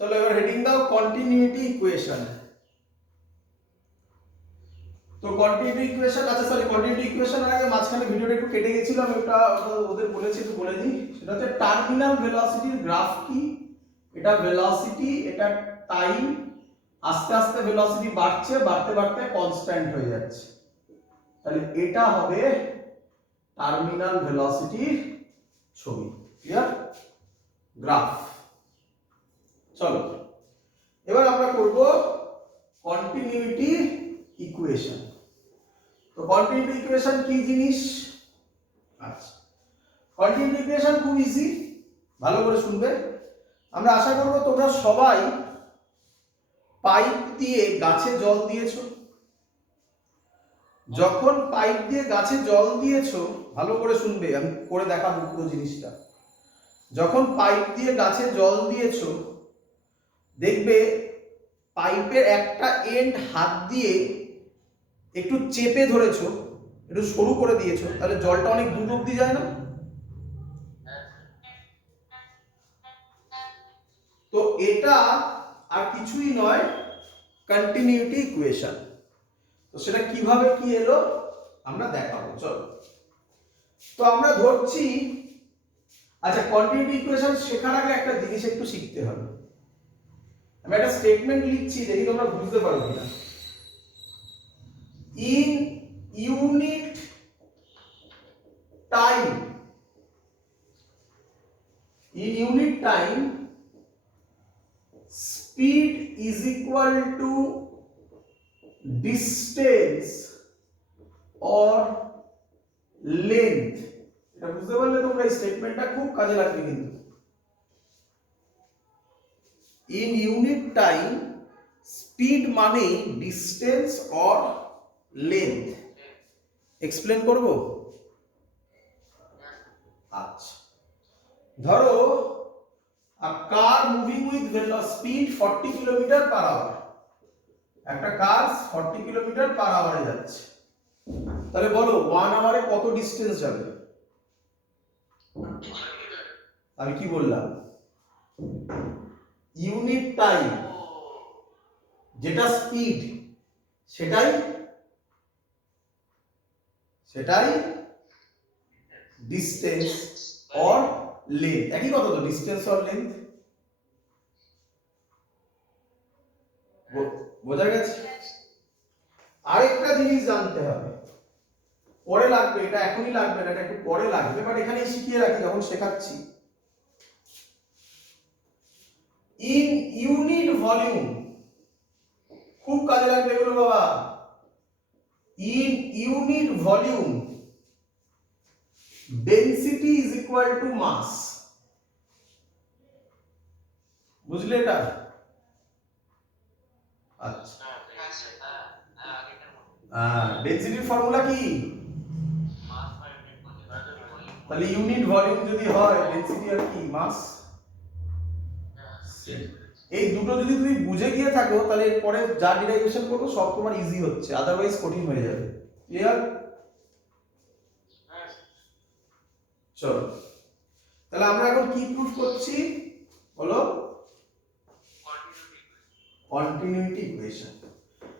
চলো এবার হেডিং দাও কন্টিনিউটি ইকুয়েশন। তো কন্টিনিউটি ইকুয়েশন, আচ্ছা সরি কন্টিনিউটি ইকুয়েশনের আগে মাঝখানে ভিডিওটা একটু কেটে গেছিল, আমি ওটা ওদের বলেছি একটু বলে দিই। সেটা হচ্ছে টার্মিনাল ভেলোসিটির গ্রাফ কি, এটা ভেলোসিটি, এটা টাইম, আস্তে আস্তে ভেলোসিটি বাড়ছে, বাড়তে বাড়তে কনস্ট্যান্ট হয়ে যাচ্ছে, তাহলে এটা হবে টার্মিনাল ভেলোসিটির ছবি। ক্লিয়ার? গ্রাফ। চলো এবার আমরা করব কন্টিনিউটি ইকুয়েশন। তো কন্টিনিউটি ইকুয়েশন কি জিনিস? আচ্ছা, কন্টিনিউটি ইকুয়েশন খুব ইজি, ভালো করে শুনবে। আমরা আশা করব তোমরা সবাই পাইপ দিয়ে গাছে জল দিয়েছো। যখন পাইপ দিয়ে গাছে জল দিয়েছো, ভালো করে শুনবে, আমি করে দেখাবো পুরো জিনিসটা। যখন পাইপ দিয়ে গাছে জল দিয়েছো, দেখবে পাইপের একটা এন্ড হাত দিয়ে একটু চেপে ধরেছো, একটু সরু করে দিয়েছো, তাহলে জলটা অনেক দূর অব্দি যায় না? তো এটা আর কিছুই নয়, কন্টিনিউটি ইকুয়েশন। তো সেটা কিভাবে কি এলো আমরা দেখাবো। চলো, তো আমরা ধরছি, আচ্ছা কন্টিনিউটি ইকুয়েশন শেখার আগে একটা জিনিস একটু শিখতে হবে। আমি একটা স্টেটমেন্ট লিখছি, দেখি তোমরা বুঝতে পারো কিনা। In unit time, in unit time speed is equal to distance or length। এটা বুঝতে পারলে তোমরা এই স্টেটমেন্টটা খুব কাজে লাগবে কিন্তু। in unit time speed মানে distance or length, এক্সপ্লেন করব। আচ্ছা, ধরো a car moving with speed 40 kilometre per hour, একটা কার 40 কিলোমিটার পার আওয়ারে যাচ্ছে, তাহলে বলো 1 আওয়ারে কত ডিসটেন্স যাবে? আমি কি বললাম? ইউনিট টাইম যেটা স্পিড, সেটাই ডিসটেন্স অর লেন্থ, একই কথা তো, ডিসটেন্স অর লেন্থ। বোঝা গেছে? আরেকটা জিনিস জানতে হবে, পরে লাগবে, এটা এখনই লাগবে না, এটা একটু পরে লাগবে, বাট এখানে শিখিয়ে রাখি যখন শেখাচ্ছি। ইন ইউনিট ভলিউম, খুব কাজে লাগবে এগুলো বাবা। In unit volume density is equal to mass. বুঝলে এটা? আচ্ছা, ডেনসিটির ফর্মুলা কি? তাহলে ইউনিট ভলিউম যদি হয়, ডেনসিটি আর কি? মাস। এই দুটো যদি তুমি বুঝে গিয়ে থাকো, তাহলে এরপরে যা ডিরাইভেশন করবো সব তোমার ইজি হচ্ছে, আদারওয়াইজ কঠিন হয়ে যাবে। ক্লিয়ার? চলো, তাহলে আমরা এখন কি প্রুফ করছি বলো? Continuity equation.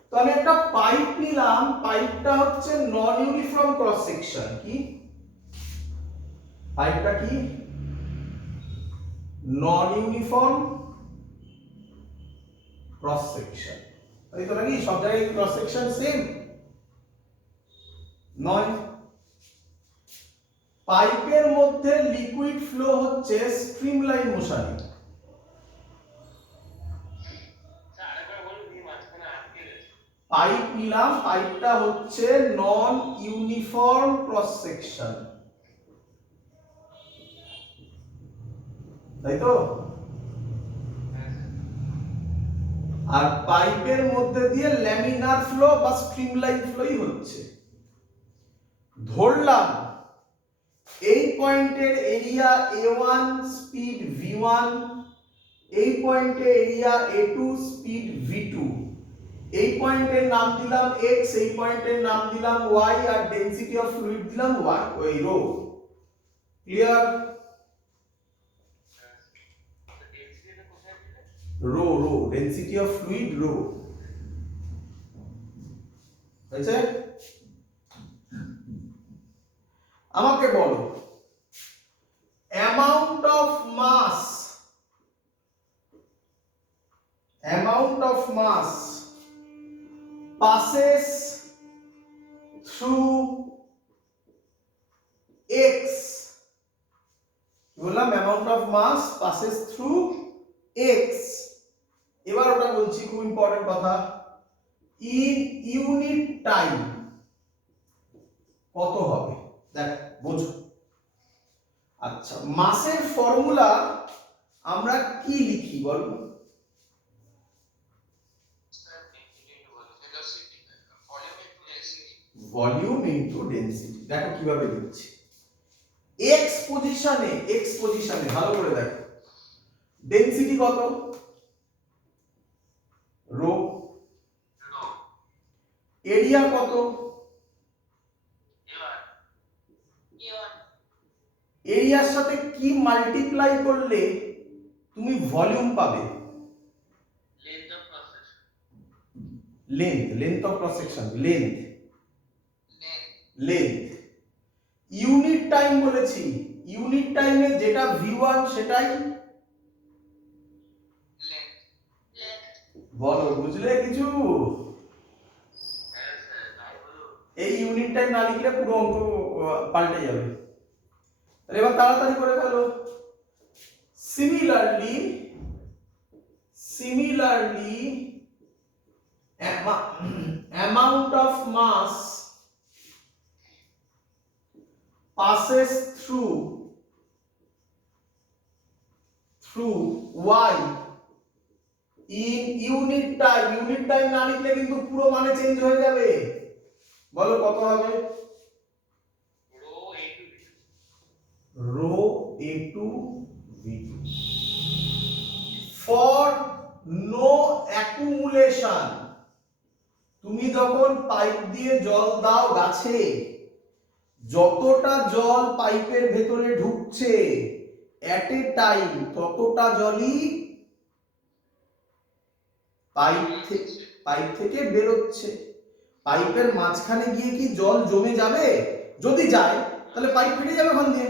তো আমি একটা পাইপ নিলাম, পাইপটা হচ্ছে নন ইউনিফর্ম ক্রস সেকশন। কি পাইপটা? কি নন ইউনিফর্ম ক্রস সেকশন। তাই তো নাকি? সব জায়গায় ক্রস সেকশন সেম নয়। পাইপের মধ্যে লিকুইড ফ্লো হচ্ছে স্ট্রিমলাইন মোশনে। পাইপ নিলাম, পাইপটা হচ্ছে নন ইউনিফর্ম ক্রস সেকশন, তাই তো? আর পাইপের মধ্যে দিয়ে ল্যামিনার ফ্লো বা স্ট্রিমলাইন ফ্লোই হচ্ছে। ধরলাম এই পয়েন্টের এরিয়া A1 স্পিড V1, এই পয়েন্টের এরিয়া A2 স্পিড V2, এই পয়েন্টের নাম দিলাম x, এই পয়েন্টের নাম দিলাম y, আর ডেনসিটি অফ ফ্লুইড দিলাম ওই rho. Clear? Rho density of fluid rho হয়েছে। আমাকে বলো amount of mass passes through x, বললাম amount of mass passes through x। এবার ওটা বলছি, খুব ইম্পর্টেন্ট কথা, ইন ইউনিট টাইম কত হবে, দেখ বোঝো। আচ্ছা, মাসের ফর্মুলা আমরা কি লিখি বলো? Volume into density. দেখো কিভাবে লিখছি, এক্স পজিশনে ভালো করে দেখো, ডেনসিটি কত, রো, এরিয়া কত, এরিয়ার সাথে কি মাল্টিপ্লাই করলে তুমি ভলিউম পাবে, length of cross section, length. Unit time বলেছি, ইউনিট টাইমে যেটা v1 সেটাই বলো, বুঝলে কিছু? এই ইউনিট টাইম না লিখলে পুরো অঙ্ক পাল্টে যাবে। এবার তাড়াতাড়ি করে ফেলো। Similarly amount of mass passes through y in unit time না লিখলে কিন্তু পুরো মানে চেঞ্জ হয়ে যাবে। বলো কত হবে? rho a2 v2 for no accumulation। তুমি যখন পাইপ দিয়ে জল দাও গাছে, যতটা জল পাইপের ভেতরে ঢুকছে এট এ টাইম ততটা জলই পাইপ থেকে বেরোচ্ছে। পাইপের মাঝখানে গিয়ে কি জল জমে যাবে? যদি যায় তাহলে পাইপ ফেটে যাবে ওখান দিয়ে।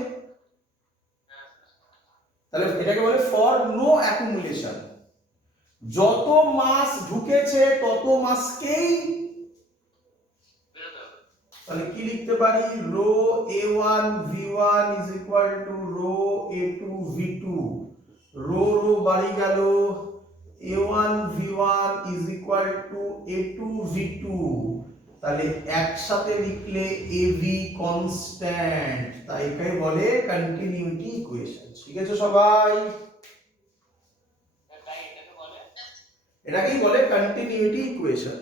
তাহলে এটাকে বলে ফর নো অ্যাকুমুলেশন। যত মাস ঢুকেছে তত মাসকেই, তাহলে কি লিখতে পারি, rho a1 v1 is equal to rho a2 v2, rho বাড়ি গেল, a1 v1 is equal to a2 v2, তাহলে একসাথে লিখলে ab কনস্ট্যান্ট, তাই এটাই বলে কন্টিনিউইটি ইকুয়েশন। ঠিক আছে সবাই? এটাকেই বলে কন্টিনিউইটি ইকুয়েশন।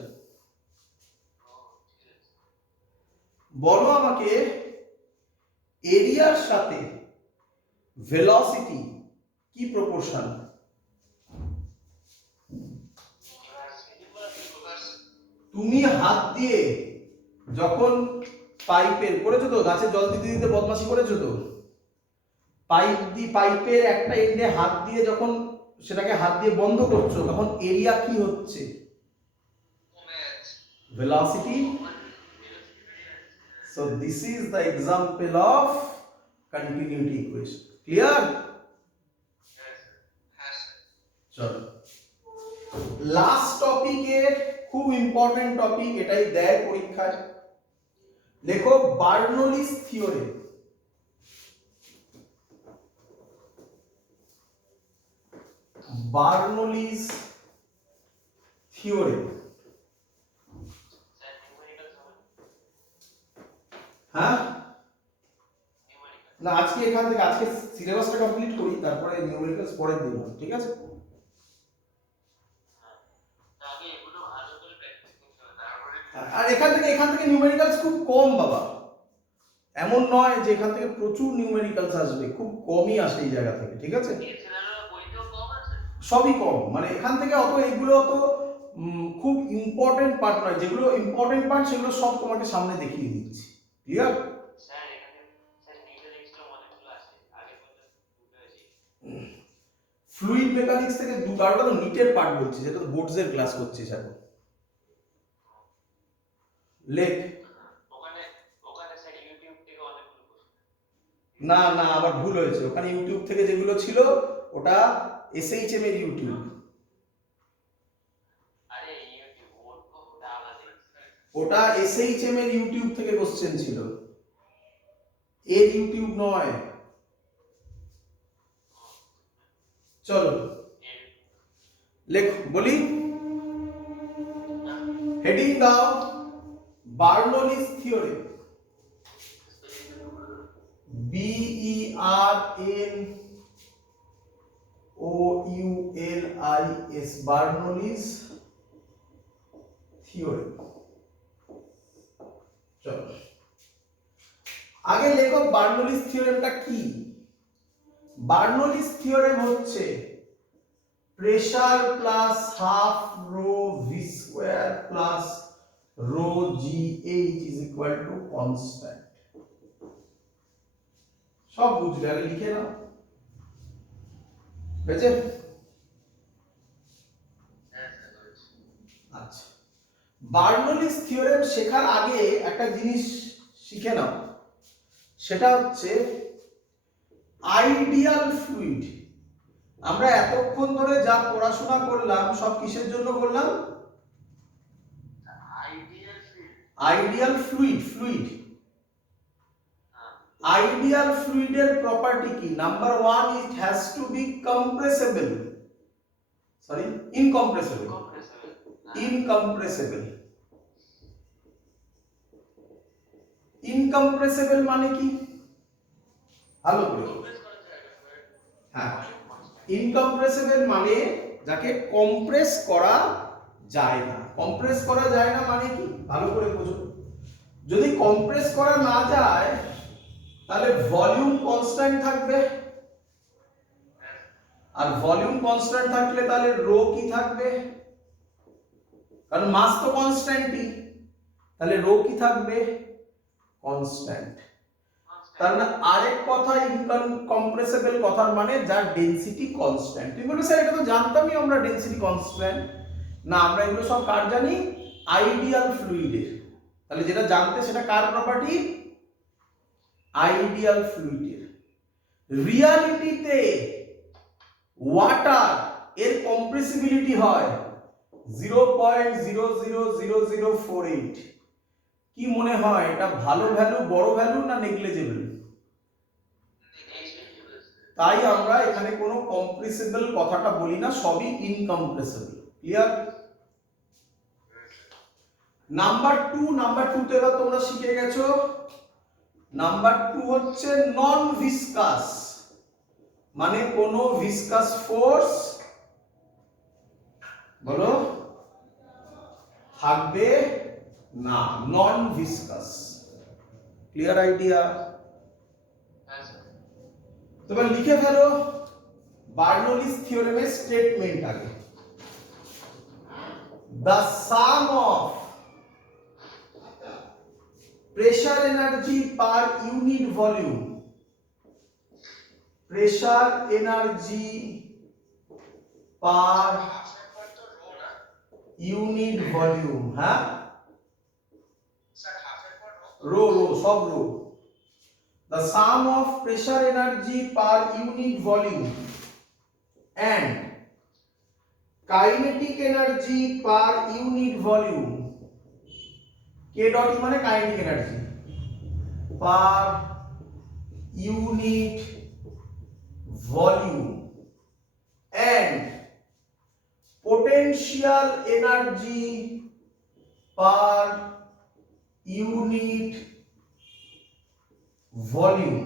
বলো আমাকে এরিয়ার সাথে ভেলোসিটি কি প্রপোর্শন? তুমি হাত দিয়ে যখন পাইপের করেছো তো, গাছে জল দিতে দিতে বদমাশি করেছো তো, পাইপের একটা এন্ডে হাত দিয়ে যখন সেটাকে হাত দিয়ে বন্ধ করছো তখন এরিয়া কি হচ্ছে? Velocity. So this is the example of continuity equation. Clear? Yes. চলো লাস্ট টপিকের খুব ইম্পর্টেন্ট টপিক, এটাই দেয় পরীক্ষায়। দেখো বার্নৌলিস থিওরেম। বার্নৌলিস থিওরেম, হ্যাঁ না আজকে এখান থেকে আজকে সিলেবাসটা কমপ্লিট করি, তারপরে নিউমেরিক্যালস পরের দিন, ঠিক আছে? আর এখান থেকে নিউমেরিক্যালস খুব কম বাবা, এমন নয় যে এখান থেকে প্রচুর নিউমেরিক্যালস আসবে, খুব কমই আসে এই জায়গা থেকে, ঠিক আছে? সবই কম, মানে এখান থেকে অত এইগুলো অত খুব ইম্পর্টেন্ট পার্ট নয়, যেগুলো ইম্পর্টেন্ট পার্ট সেগুলো সব তোমাকে সামনে দেখিয়ে দিচ্ছি। ক্লিয়ার? ফ্লুইড মেকানিক্স থেকে কারোটা তো নিটের পার্ট বলছি, যেটা তো বোর্ডস এর ক্লাস করছিস এখন। লেখ। না না, আবার ভুল হয়েছে, ওখানে ইউটিউব থেকে যেগুলো ছিল ওটা এসএইচএম এর ইউটিউব। ওটা এসএইচএম এর ইউটিউব থেকে কোশ্চেন ছিল, এর ইউটিউব নয়। চলো লেখ, বলি হেডিং দাও Bernoulli's theorem. BERNOULLIS, Bernoulli's theorem. চলো আগে লেখো বার্নৌলিস থিওরেমটা কি। বার্নৌলিস থিওরেম হচ্ছে pressure plus half rho v square plus rho g h is equal to constant. সব বুঝলে, আগে লিখে নাও, বুঝেছে? আচ্ছা, বার্নৌলিস থিওরেম শেখার আগে একটা জিনিস শিখে নাও, সেটা হচ্ছে আইডিয়াল ফ্লুইড। আমরা এতক্ষণ ধরে যা পড়াশোনা করলাম সব কিসের জন্য করলাম? Ideal fluid. আইডিয়াল ফ্লুইডের প্রপার্টি কি? Number 1, it has to be compressible, sorry incompressible. Incompressible মানে কি? ভালো করে, হ্যাঁ, ইনকম্প্রেসেবল মানে যাকে কম্প্রেস করা যায় না। কম্প্রেস করা যায় না মানে কি? ভালো করে বোঝো। যদি কম্প্রেস করা না যায় তাহলে ভলিউম কনস্ট্যান্ট থাকবে, আর ভলিউম কনস্ট্যান্ট থাকলে তাহলে রো কি থাকবে? কারণ মাস তো কনস্ট্যান্টই, তাহলে রো কি থাকবে? কনস্ট্যান্ট। তার মানে আরেক কথা, ইনকম্প্রেসেবল কথার মানে যার ডেনসিটি কনস্ট্যান্ট। তুমি বলবে স্যার এটা তো জানতামই আমরা, ডেনসিটি কনস্ট্যান্ট। না, আমরা এগুলো সব কার জানি? আইডিয়াল ফ্লুইডের। তাহলে যেটা জানতে সেটা কার প্রপার্টি? আইডিয়াল ফ্লুইডের। রিয়ালিটিতে ওয়াটার এর কম্প্রেসিবিলিটি হয় 0.000048। কি মনে হয় এটা ভালো ভ্যালু, বড় ভ্যালু না নেগলিজেবল? তাই আমরা এখানে কোনো কম্প্রেসিবল কথাটা বলি না, সবই ইনকম্প্রেসিবল। ক্লিয়ার? নাম্বার 2 তে এবার তোমরা শিখে গেছো। নাম্বার 2 হচ্ছে নন ভিসকাস, মানে কোনো ভিসকাস ফোর্স বলো থাকবে না, নন ভিসকাস। Clear idea? তোমরা লিখে ফেলো বার্নৌলিস থিওরেমের স্টেটমেন্ট আগে। The sum of pressure energy per unit volume, pressure energy per unit volume, হ্যাঁ রো সব rho. The sum of pressure energy per unit volume and kinetic energy per unit volume, K dot E মানে kinetic energy per unit volume and potential energy per unit volume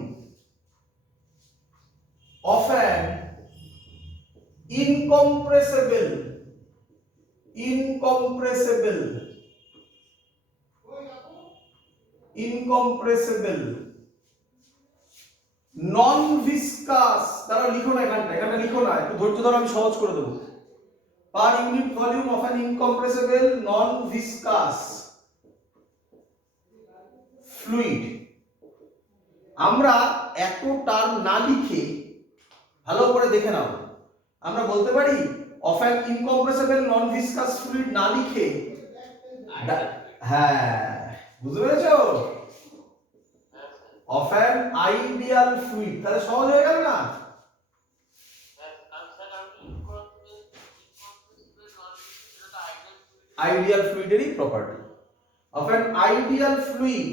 of an incompressible non viscous. তারা লিখো না, এখানটা লিখো না, একটু ধৈর্য ধরো, আমি সহজ করে দেবো। Per unit volume of an incompressible non viscous fluid. আমরা এত টার্ম না লিখে ভালো করে দেখে নাও, আমরা বলতে পারি of an incompressible non viscous fluid না লিখে, হ্যাঁ বুঝতে পেরেছো, অফ অ্যান আইডিয়াল ফ্লুইড, তাহলে সহজ হয়ে গেল না? আইডিয়াল ফ্লুইডেরই property, of an ideal fluid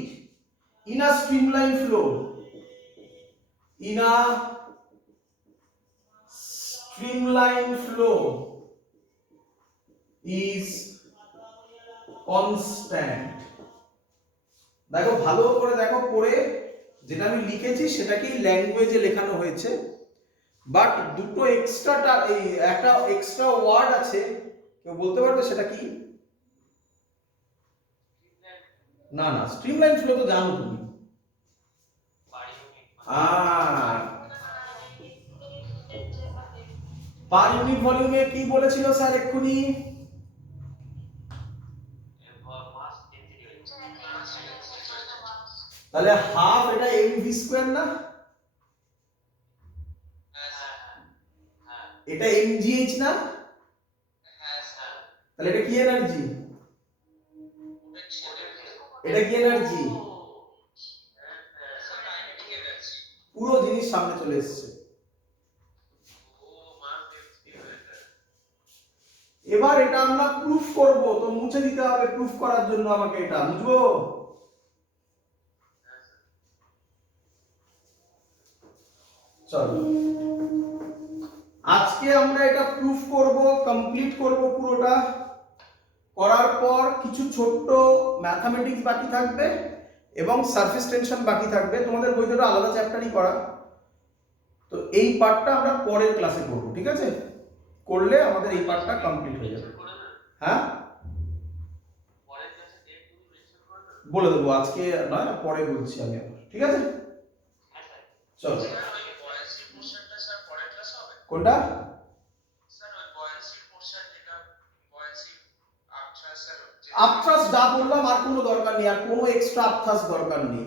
in a streamline flow, in a streamline flow is constant. দেখো ভালো করে দেখো পড়ে, যেটা আমি লিখেছি সেটাকেই ল্যাঙ্গুয়েজে লেখানো হয়েছে, বাট দুটো এক্সট্রা, এই একটা এক্সট্রা ওয়ার্ড আছে, কেউ বলতে পারবে সেটা কি? না না, স্ট্রিমলাইন ফ্লো তো জানো তুমি। পার ইউনিট ভলিউমে কি বলেছিল স্যার এক্ষুনি? তাহলে হাফ এটা এমভি স্কয়ার না, এটা এমজিএইচ না, তাহলে এটা কি এনার্জি? এটা কি এনার্জি? পুরো জিনিস সামনে চলে এসেছে। এবার এটা আমরা প্রুফ করব, তো মুছে দিতে হবে প্রুফ করার জন্য আমাকে, এটা বুঝবো? চলো আজকে আমরা এটা প্রুফ করব, কমপ্লিট করব পুরোটা। করার পর কিছু ছোট্ট ম্যাথমেটিক্স বাকি থাকবে এবং সারফেস টেনশন বাকি থাকবে, তোমাদের বইতে আলাদা চ্যাপ্টারই করা, তো এই পার্টটা আমরা পরের ক্লাসে করব, ঠিক আছে? করলে আমাদের এই পার্টটা কমপ্লিট হয়ে যাবে। হ্যাঁ বলে দেবো, আজকে নয় পরে বলছি আমি, ঠিক আছে? চলো কোনটা? আপথ্রাস যা বললাম আর কোনো দরকার নেই, আর কোনো এক্সট্রা আপথ্রাস দরকার নেই।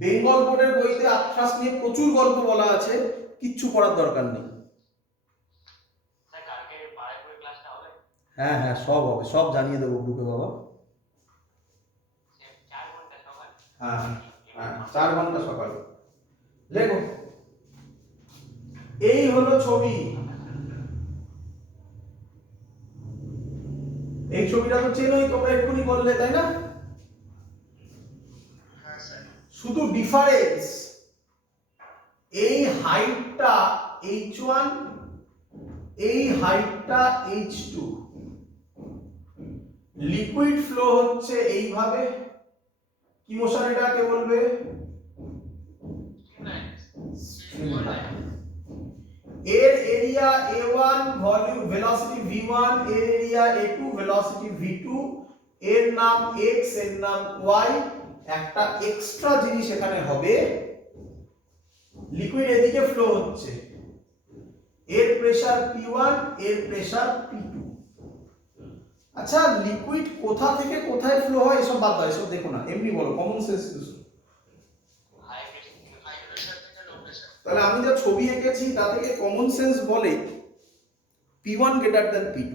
বেঙ্গল বোর্ডের বইতে আপথ্রাস নিয়ে প্রচুর গল্প বলা আছে, কিচ্ছু পড়ার দরকার নেই। হ্যাঁ হ্যাঁ সব হবে, সব জানিয়ে দেবো গ্রুপে বাবা। হ্যাঁ হ্যাঁ 4 ঘন্টা সকালে লেখো। এই হলো ছবি, এই ছবিটা তো চেনোই তোমরা, এক্ষুনি বললে তাই না? শুধু ডিফারেন্স এই হাইটটা h1, এই হাইটটা h2, লিকুইড ফ্লো হচ্ছে এইভাবে, কি মোশন এটা কে বলবে? এর area a1, volume velocity v1, এর এরিয়া a2, ভেলোসিটি v2, এর নাম x, এর নাম y। একটা এক্সট্রা জিনিস এখানে হবে, লিকুইড এদিকে ফ্লো হচ্ছে, এর প্রেসার p1, এর প্রেসার p2। আচ্ছা লিকুইড কোথা থেকে কোথায় ফ্লো হয় এসব বাদ দাও, এসব দেখো না, এমনি বলো, কমন সেন্স ইউজ। তাহলে আমি যা ছবি এঁকেছি তা থেকে কমন সেন্স বলে p1 গ্রেটার দ্যান p2।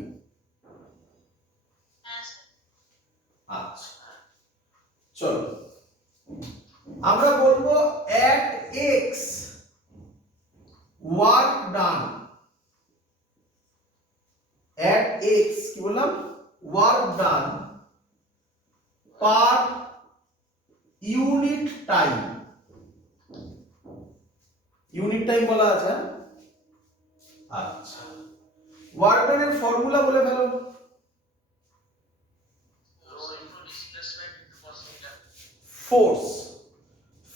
আচ্ছা চলো আমরা বলবো at x work done, at x কি বললাম? work done per unit time, unit time বলা আছে। আচ্ছা ওয়ার্ক ডান এর ফর্মুলা বলে ফেলো। ফোর্স,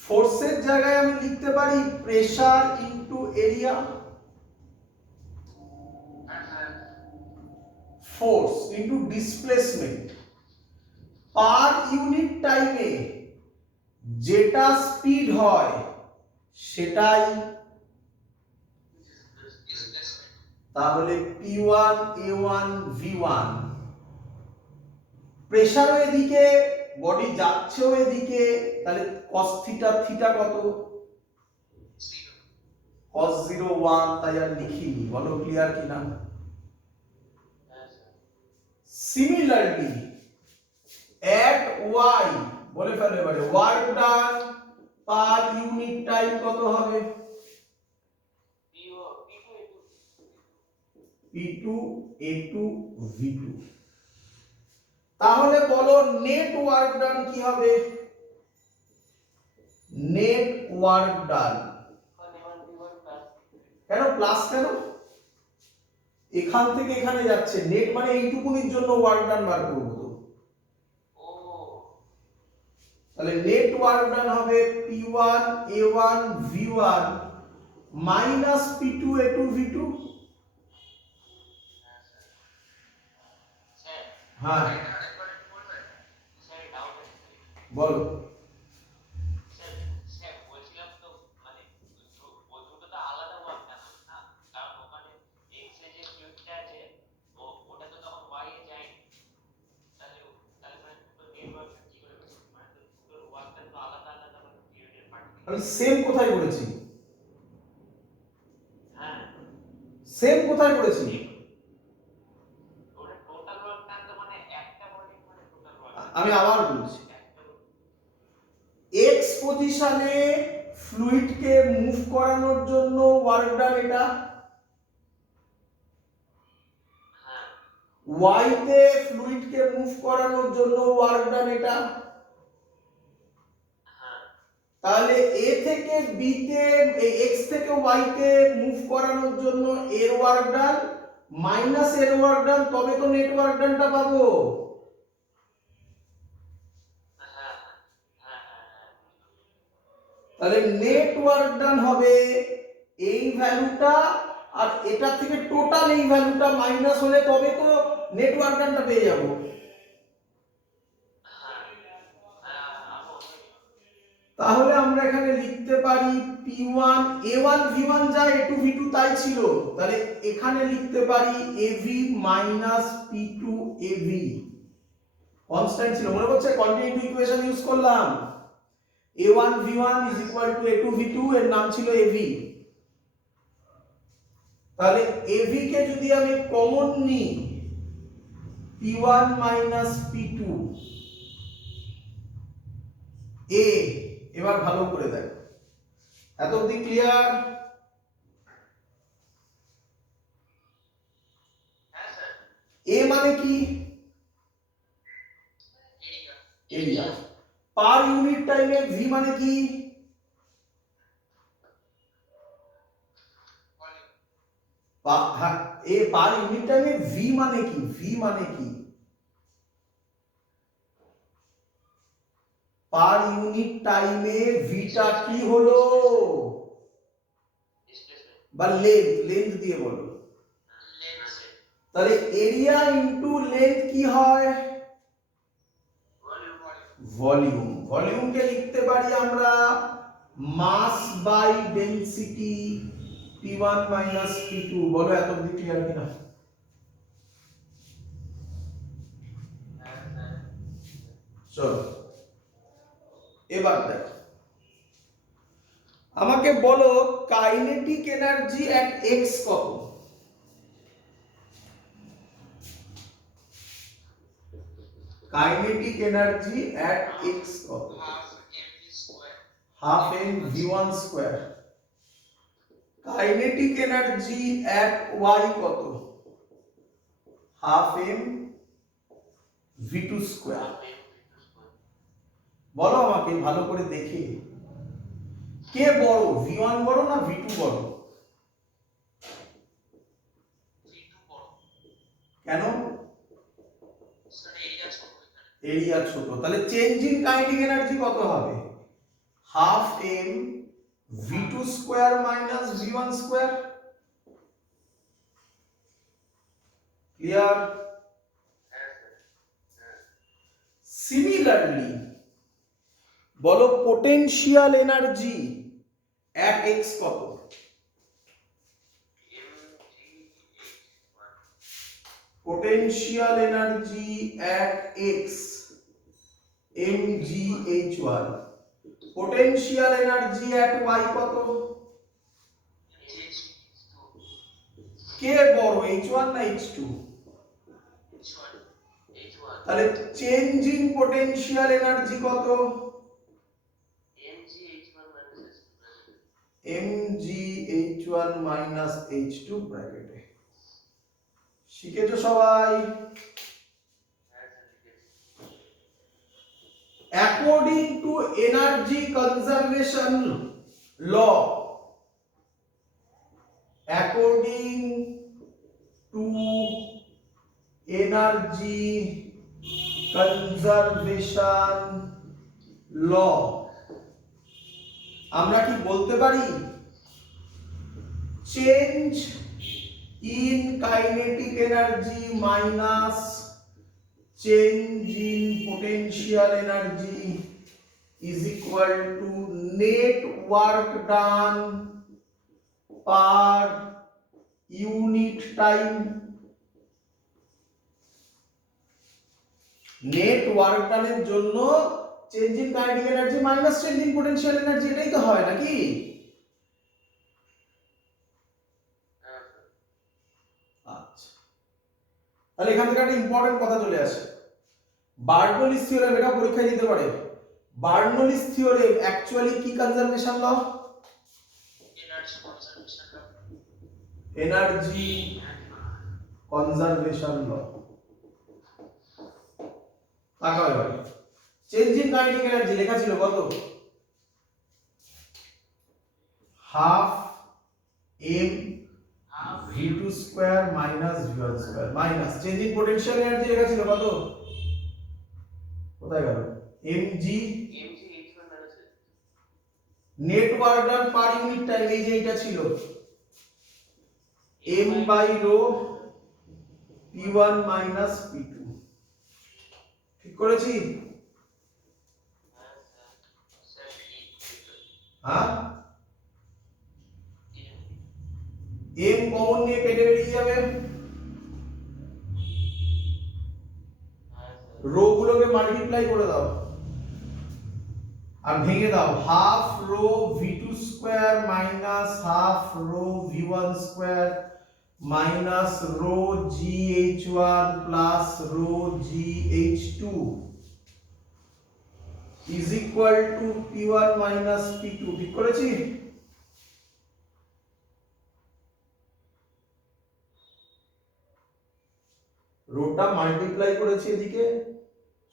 ফোর্সের জায়গায় আমি লিখতে পারি pressure into area, force into displacement. Per unit টাইমে যেটা স্পিড হয় সেটাই, তাহলে p1 a1 v1। প্রেসারও এদিকে, বডি যাচ্ছেও এদিকে, তাহলে cos থিটা, থিটা কত? cos 0 1 তাই আর লিখিনি, বলো ক্লিয়ার কিনা? সিমিলারলি at y, বলে ফেলো এবারে work done per unit time কত হবে? p2 a2 v2। তাহলে বলো নেট ওয়ার্ক ডান কি হবে? নেট ওয়ার্ক ডান কেন প্লাস কেন? এখান থেকে এখানে যাচ্ছে, নেট মানে এইটুকুনির জন্য ওয়ার্ক ডান বার করব তো। তাহলে নেট ওয়ার্ক ডান হবে p1 a1 v1 minus p2 a2 v2। হ্যাঁ বলো। আমি সেম কোথায় করেছি? সেম কোথায় করেছি? আমি আবার বলছি, এক্স পজিশনে ফ্লুইডকে মুভ করানোর জন্য ওয়ার্ক ডান এটা, ওয়াই তে ফ্লুইডকে মুভ করানোর জন্য ওয়ার্ক ডান এটা। তাহলে এ থেকে বি তে এক্স থেকে ওয়াই তে মুভ করানোর জন্য এর ওয়ার্ক ডান মাইনাস এর ওয়ার্ক ডান, তবে তো নেট ওয়ার্ক ডানটা পাবো। তাহলে নেট ওয়ার্ক ডান হবে এই ভ্যালুটা, আর এটা থেকে টোটাল এই ভ্যালুটা মাইনাস হলে তবে তো নেট ওয়ার্ক ডানটা পেয়ে যাব। তাহলে আমরা এখানে লিখতে পারি p1 a1 v1 যা a2 v2 তাই ছিল, তাহলে এখানে লিখতে পারি av minus p2 av constant ছিল, মনে পড়ছে কন্টিনিউটি ইকুয়েশন ইউজ করলাম, a1 v1 is equal to a2 v2, এর নাম ছিল av। তাহলে av কে যদি আমি কমন নিই p1 মাইনাস p2 a, এবার ভালো করে দেখো, এত অবধি ক্লিয়ার? এ মানে কি? এরিয়া। পার ইউনিট টাইমে ভি মানে কি? এ পার ইউনিট টাইমে ভি মানে কি? ভি মানে কি? পার ইউনিট টাইমে ভিটা কি হলো? বা লেন্থ দিয়ে বলো। তাহলে এরিয়া ইনটু লেন্থ কি হয়? ভলিউম। ভলিউমকে লিখতে পারি আমরা মাস by density p1 minus p2। বলো এত অবধি ক্লিয়ার কিনা? চলো এবার দেখো, আমাকে বলো কাইনেটিক এনার্জি এট x কত? কাইনেটিক এনার্জি এট x কত? Half m v1 square. Kinetic energy at y কত? Half m v2 square. বলো আমাকে ভালো করে দেখে, কে বড়, v1 বড় না v2 বড়? কেন? এরিয়া ছোট। তাহলে চেঞ্জ ইন কাইনেটিক এনার্জি কত হবে? Half m v2 square minus v1 square. Clear? Similarly বলো পোটেনশিয়াল এনার্জি এট x কত? potential energy at x mgh1। potential energy at y কত? কে বড় h1 না h2? তাহলে চেঞ্জ ইন পোটেনশিয়াল এনার্জি কত? mgh1 minus h2 ব্র্যাকেটে। শিখেছো সবাই? According to energy conservation law, according to energy conservation law, আমরা কি বলতে পারি change in kinetic energy minus change in potential energy is equal to net work done per unit time? Net work ডানের জন্য change in kinetic energy minus change in potential energy, এটাই তো হয় নাকি? আচ্ছা, তাহলে এখান থেকে একটা ইম্পর্টেন্ট কথা চলে আসে। বার্নৌলিস থিওরেম, এটা পরীক্ষায় দিতে পারে। বার্নৌলিস থিওরেম অ্যাকচুয়ালি কি কনজারভেশন ল? এনার্জি কনজারভেশন ল। তাকাও এবার, চেঞ্জ ইন কাইনেটিক এনার্জি লেখা ছিল কত? Half m v2 square minus v1 square minus change in potential energy লেখা ছিল কত? কোথায় গেল? mg net work done per unit time, এই যে এটা ছিল m by rho p1 minus p2। ঠিক করেছি? হ্যাঁ, m কমন নিয়ে কেটে বেরিয়ে যাবে, রো গুলোকে মাল্টিপ্লাই করে দাও আর ভেঙে দাও। Half rho v2 square minus half rho v1 square minus rho gh1 plus rho gh2 is equal to p1 minus p2। ঠিক করেছি? রোটা মাল্টিপ্লাই করেছি, এদিকে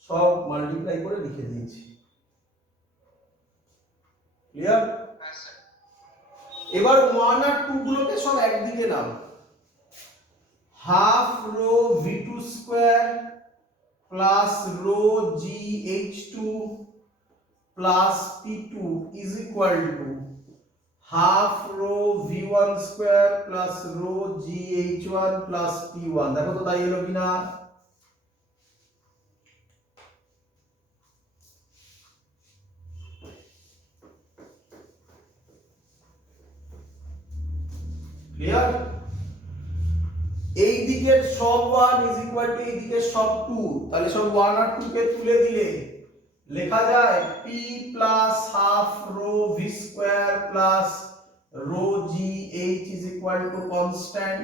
সব মাল্টিপ্লাই করে লিখে দিয়েছি। ক্লিয়ার? এবার 1 আর 2 গুলোকে সব একদিকে নাও। Half rho v2 square plus rho gh2 plus p2 is equal to half rho v1 square plus rho gh1 plus p1। দেখো তো তাই এলো কিনা? ক্লিয়ার? এই দিকের সব 1 is equal to এই দিকের সব 2, তাহলে সব 1 আর 2 কে তুলে দিলে লেখা যায় p plus half rho v square plus rho gh is equal to constant।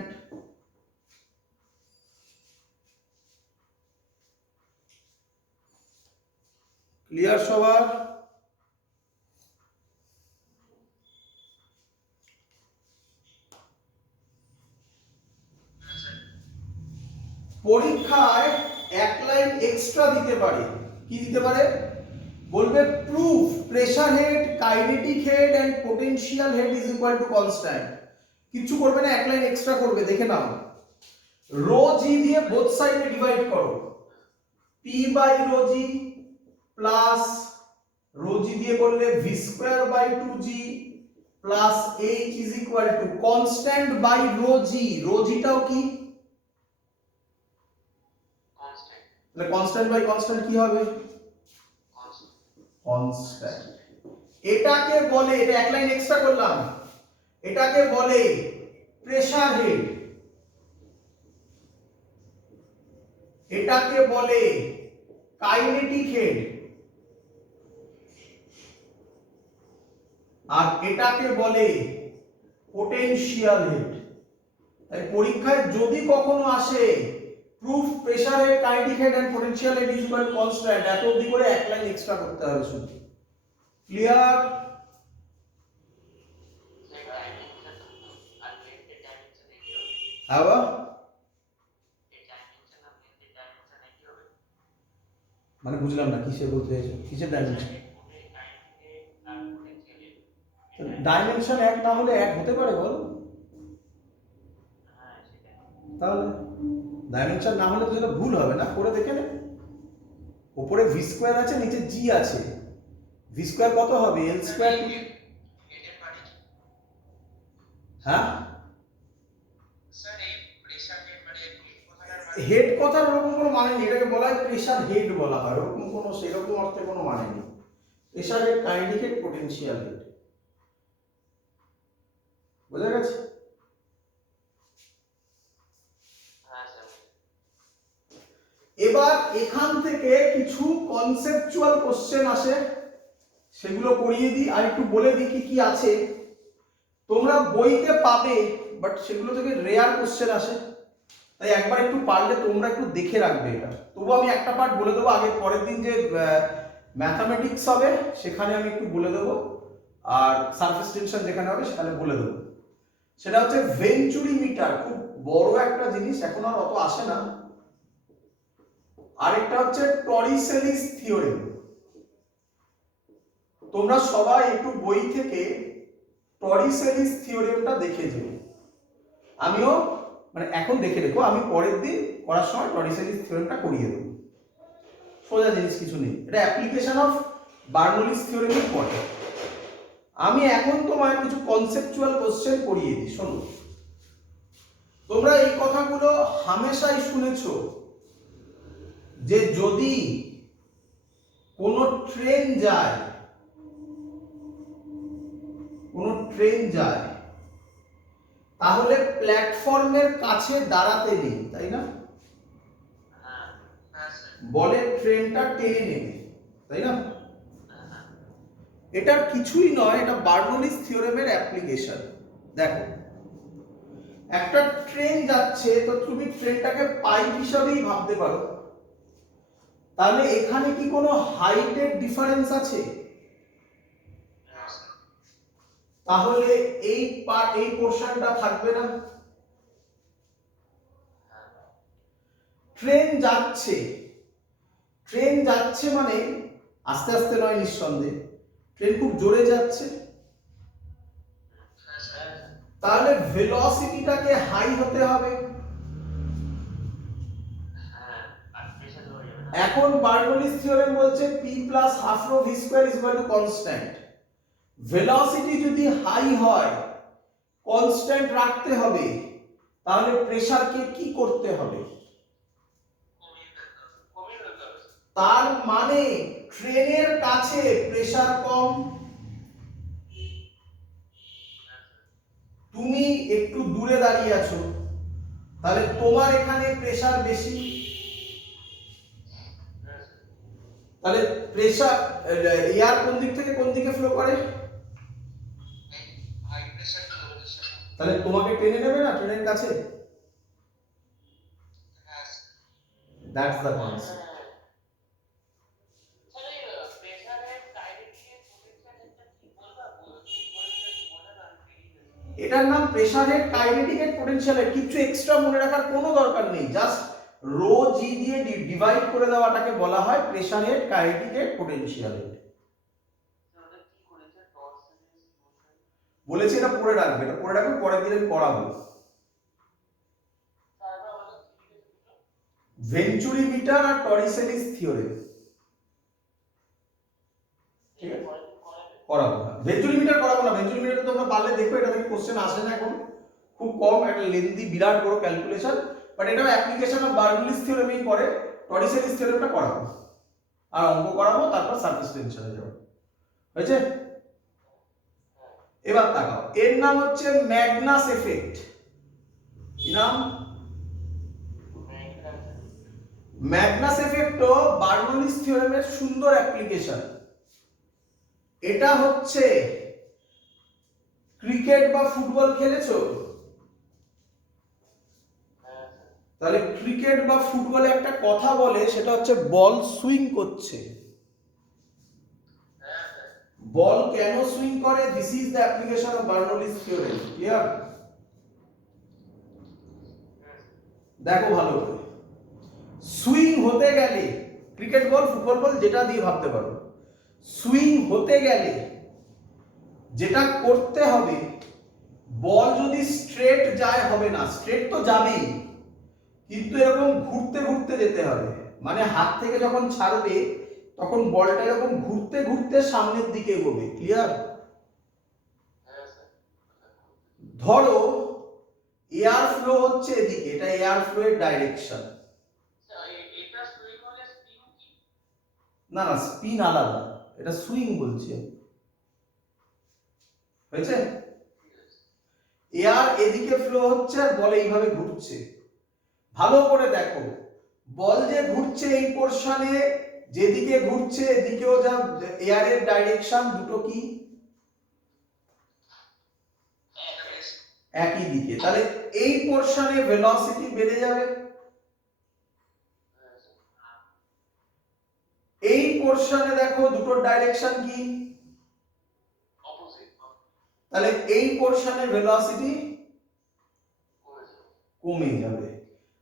Clear সবার? পরীক্ষায় এক লাইন এক্সট্রা দিতে পারে। কি দিতে পারে? বলবে proof pressure head, kinetic head and potential head is equal to constant. কিছু করবে না, এক লাইন এক্সট্রা করবে, দেখে নাও। রো জি দিয়ে বোথ সাইডে ডিভাইড করো, P by rho G plus rho G দিয়ে করলে V square by 2g plus H is equal to constant by rho G. Rho জিটাও কি? তাহলে কনস্ট্যান্ট বাই কনস্ট্যান্ট কি হবে? কনস্ট্যান্ট। এটাকে বলে, এটা এক লাইন এক্সট্রা করলাম, এটাকে বলে প্রেসার হেড, এটাকে বলে কাইনেটিক হেড, আর এটাকে বলে পোটেনশিয়াল হেড। তাই পরীক্ষায় যদি কখনো আসে proof pressure head, kinetic head and potential head is equal constant, এত অবধি করে এক লাইন এক্সট্রা করতে হবে শুধু। ক্লিয়ার? আবার মানে বুঝলাম না কিসের বলতে চাইছো, কিসের ডাইমেনশন? ডাইমেনশন এক না হলে এক হতে পারে বল? তাহলে ডাইমেনশন না হলে তো সেটা ভুল হবে না, করে দেখে নে। উপরে ভি স্কয়ার আছে, নিচে জি আছে, ভি স্কয়ার কত হবে? এল স্কয়ার। হ্যাঁ হেড কথার ওরকম কোনো মানে নেই, এটাকে বলা হয় প্রেসার হেড বলা হয়, ওরকম কোনো সেরকম অর্থে কোনো মানে নেই। Pressure head, kinetic head, potential head, বোঝা গেছে? এবার এখান থেকে কিছু কনসেপচুয়াল কোশ্চেন আসে, সেগুলো করিয়ে দিই আর একটু বলে দিই কি কি আছে। তোমরা বইতে পাবে বাট সেগুলো থেকে রেয়ার কোশ্চেন আসে, তাই একবার একটু পারলে তোমরা একটু দেখে রাখবে এটা। তবু আমি একটা পার্ট বলে দেবো, আগে পরের দিন যে ম্যাথামেটিক্স হবে সেখানে আমি একটু বলে দেবো, আর সারফেস টেনশন যেখানে হবে সেখানে বলে দেবো। সেটা হচ্ছে ভেঞ্চুরি মিটার, খুব বড় একটা জিনিস, এখন আর অত আসে না। আরেকটা হচ্ছে টরিসেলিস থিওরেম। তোমরা সবাই একটু বই থেকে টরিসেলিস থিওরেমটা দেখে যেও, আমিও মানে এখন দেখে রেখো, আমি পরের দিন করার সময় টরিসেলিস থিওরেমটা করিয়ে দেবো। সোজা জিনিস কিছু নেই, এটা অ্যাপ্লিকেশন অফ বার্নৌলিস থিওরেমের পরে। আমি এখন তোমার কিছু কনসেপচুয়াল কোশ্চেন করিয়ে দিই, শোনো। তোমরা এই কথাগুলো হামেশাই শুনেছো যে যদি কোনো ট্রেন যায়, তাহলে প্ল্যাটফর্মের কাছে দাঁড়াতে নেই, তাই না? বলে ট্রেনটা টেনে নেবে, তাই না? এটার কিছুই নয়, এটা বার্নৌলিস থিওরেমের অ্যাপ্লিকেশন। দেখো, একটা ট্রেন যাচ্ছে, তো তুমি ট্রেনটাকে পাইপ হিসাবেই ভাবতে পারো। তাহলে এখানে কি কোনো হাইটের ডিফারেন্স আছে? তাহলে এই পোরশনটা থাকবে না। ট্রেন যাচ্ছে মানে আস্তে আস্তে নয়, নিঃসন্দেহে ট্রেন খুব জোরে যাচ্ছে, তাহলে ভেলোসিটিটাকে হাই হতে হবে। এখন বার্নৌলিস থিওরেম বলছে p plus half rho v square is equal to constant. Velocity যদি হাই হয়, কনস্ট্যান্ট রাখতে হবে, তাহলে প্রেসারকে কি করতে হবে? তার মানে ট্রেনের কাছে প্রেসার কম, তুমি একটু দূরে দাঁড়িয়ে আছো, তাহলে তোমার এখানে প্রেসার বেশি। তাহলে প্রেসার এয়ার কোন দিক থেকে কোন দিকে ফ্লো করে? তাহলে তোমাকে টেনে নেবে না ট্রেনের কাছে? That's the concept. এটার নাম pressure head, kinetic head, potential head, কিছু এক্সট্রা মনে রাখার কোনো দরকার নেই, জাস্ট রো জি দিয়ে ডিভাইড করে দেওয়াটাকে বলা হয় pressure head, kinetic head, potential head. বলেছি এটা পড়ে রাখবে, এটা পড়ে রাখবে, পরের দিন আমি পড়াবো। ভেঞ্চুরি মিটার আর টরিসেলিস থিওরেম, ঠিক আছে? করাবো না, ভেঞ্চুরি মিটার করাবো না। ভেঞ্চুরি মিটার তোমরা পারলে দেখো, এটা থেকে কোশ্চেন আসে না এখন, খুব কম, একটা লেন্দি বিরাট বড় ক্যালকুলেশন, বাট এটাও অ্যাপ্লিকেশন অফ বার্নৌলিস থিওরেমই পড়ে। টরিসেলিস থিওরেমটা করাবো আর অঙ্ক করাবো, তারপর সারফেস টেনশনে যাবো, হয়েছে? এবার তাকাও, এর নাম হচ্ছে ম্যাগনাস এফেক্ট। কি নাম? ম্যাগনাস এফেক্টও বার্নৌলিস থিওরেমের সুন্দর অ্যাপ্লিকেশন। এটা হচ্ছে ক্রিকেট বা ফুটবল খেলেছো? তাহলে ক্রিকেট বা ফুটবলে একটা কথা বলে, সেটা হচ্ছে বল সুইং করছে। বল কেন সুইং করে? This is the application of Bernoulli's theorem. Clear? দেখো ভালো করে, সুইং হতে গেলে, ক্রিকেট বল ফুটবল বল যেটা দিয়ে ভাবতে পারো, সুইং হতে গেলে যেটা করতে হবে, বল যদি স্ট্রেট যায় হবে না, স্ট্রেট তো যাবেই, কিন্তু এরকম ঘুরতে ঘুরতে যেতে হবে। মানে হাত থেকে যখন ছাড়বে তখন বলটা এরকম ঘুরতে ঘুরতে সামনের দিকে এগোবে। ক্লিয়ার? ধরো এয়ার ফ্লো হচ্ছে এদিকে, এটা এয়ার ফ্লো এর ডাইরেকশন। না না, স্পিন আলাদা, এটা সুইং বলছি। হয়েছে? এয়ার এদিকে ফ্লো হচ্ছে আর বল এইভাবে ঘুরছে। ভালো করে দেখো, বল যে ঘুরছে এই পোরশনে, যেদিকে ঘুরছে এদিকেও যা এয়ারের ডাইরেকশন, দুটো কি একই দিকে, তাহলে এই পোরশনে ভেলোসিটি বেড়ে যাবে, এই পোরশনে দেখো দুটোর ডাইরেকশন কি, তাহলে এই পোরশনে ভেলোসিটি কমে যাবে।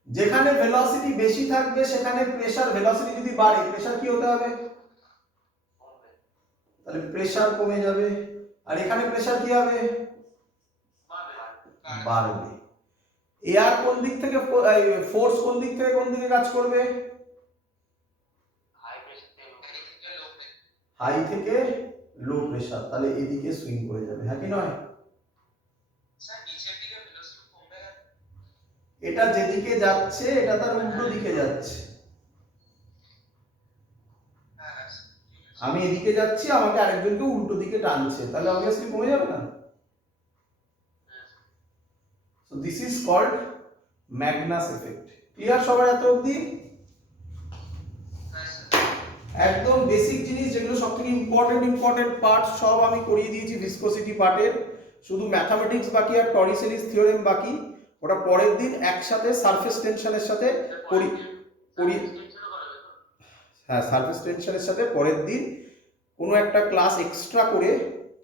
যেখানে ভেলোসিটি বেশি থাকবে সেখানে প্রেসার, ভেলোসিটি যদি বাড়ে প্রেসার কি হতে হবে? তাহলে প্রেসার কমে যাবে। আর এখানে প্রেসার কি হবে? বাড়বে। এয়ার কোন দিক থেকে, ফোর্স কোন দিক থেকে কোন দিকে কাজ করবে? হাই থেকে লো প্রেসার, তাহলে এদিকে সুইং করে যাবে। হ্যাঁ কি নয়? এটা যেদিকে যাচ্ছে এটা তার উল্টো দিকে যাচ্ছে। আমি এদিকে যাচ্ছি, আমাকে আরেকজনকে উল্টো দিকে টানছে, তাহলে অবভিয়াসলি কমে যাবে না? So this is called Magnus effect. Clear সবার এত অবধি? একদম বেসিক জিনিস, যেগুলো সবথেকে ইম্পর্টেন্ট পার্ট সব আমি করিয়ে দিয়েছি ভিসকোসিটি পার্টের। শুধু ম্যাথামেটিক্স বাকি আর টরিসেলিস থিওরেম বাকি, ওটা পরের দিন একসাথে সারফেস টেনশনের সাথে করি। হ্যাঁ, সারফেস টেনশনের সাথে পরের দিন কোনো একটা ক্লাস এক্সট্রা করে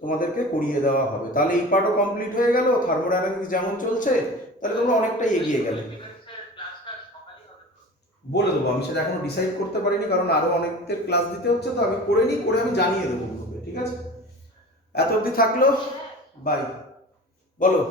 তোমাদেরকে করিয়ে দেওয়া হবে। তাহলে এই পার্টও কমপ্লিট হয়ে গেল। থার্মোডাইনামিক্স যেমন চলছে, তাহলে তোমরা অনেকটাই এগিয়ে গেলে। বলে দেবো, আমি সেটা এখনো ডিসাইড করতে পারিনি, কারণ আরো অনেকদের ক্লাস দিতে হচ্ছে, তো আমি করে নিই, করে আমি জানিয়ে দেবো। ঠিক আছে? এত অবধি থাকলো, বাই। বলো।